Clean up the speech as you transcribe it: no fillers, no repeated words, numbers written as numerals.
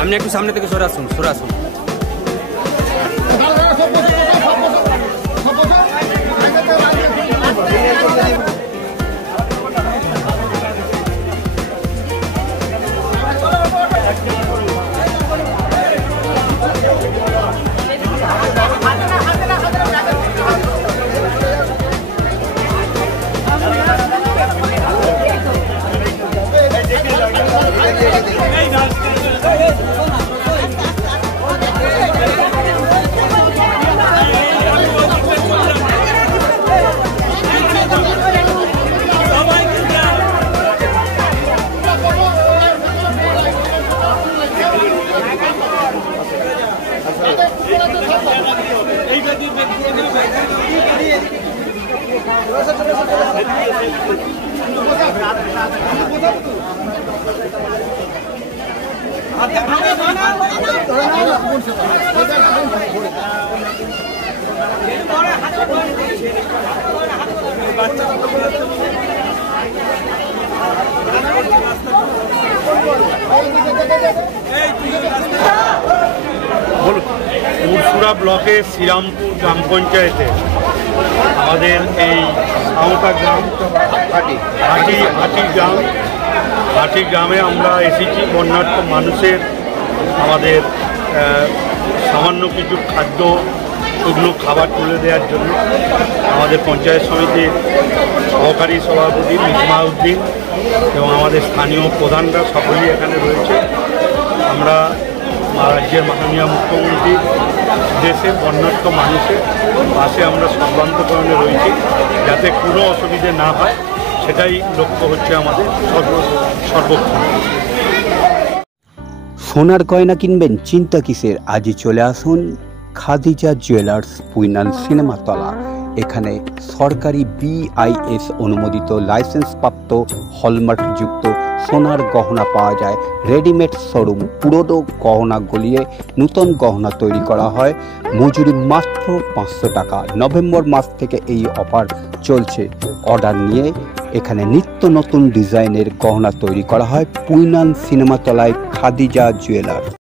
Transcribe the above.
আপনি একটু সামনে থেকে সরে আসুন, সরে আসুন। উরসুরা ব্লকের শ্রীরামপুর গ্রাম পঞ্চায়েতে আমাদের এই সাঁওতা গ্রাম হাটি গ্রামে আমরা এসেছি বন্যার্থ মানুষের আমাদের সামান্য কিছু খাদ্য শুকনো খাবার তুলে দেওয়ার জন্য আমাদের পঞ্চায়েত সমিতির সহকারী সভাপতি মিসমা উদ্দিন এবং আমাদের স্থানীয় প্রধানরা সকলেই এখানে রয়েছে। আমরা রাজ্যের মাননীয় মুখ্যমন্ত্রী দেশের বন্যার্থ মানুষের পাশে আমরা সর্বান্তকরণে রয়েছি, যাতে কোনো অসুবিধে না হয় সেটাই লক্ষ্য হচ্ছে আমাদের সর্বক্ষণ। সোনার গয়না কিনবেন, চিন্তা কিসের? আজই চলে আসুন খাদিজা জুয়েলার্স, পুইনান সিনেমাতলা। এখানে সরকারি BIS অনুমোদিত লাইসেন্সপ্রাপ্ত হলমার্কযুক্ত সোনার গহনা পাওয়া যায়। রেডিমেড শোরুম, পুরনো গহনা গলিয়ে নতুন গহনা তৈরি করা হয়। মজুরি মাত্র 500 টাকা। নভেম্বর মাস থেকে এই অফার চলছে। অর্ডার নিয়ে এখানে নিত্য নতুন ডিজাইনের গহনা তৈরি করা হয়। পুইনান সিনেমাতলায় খাদিজা জুয়েলার্স।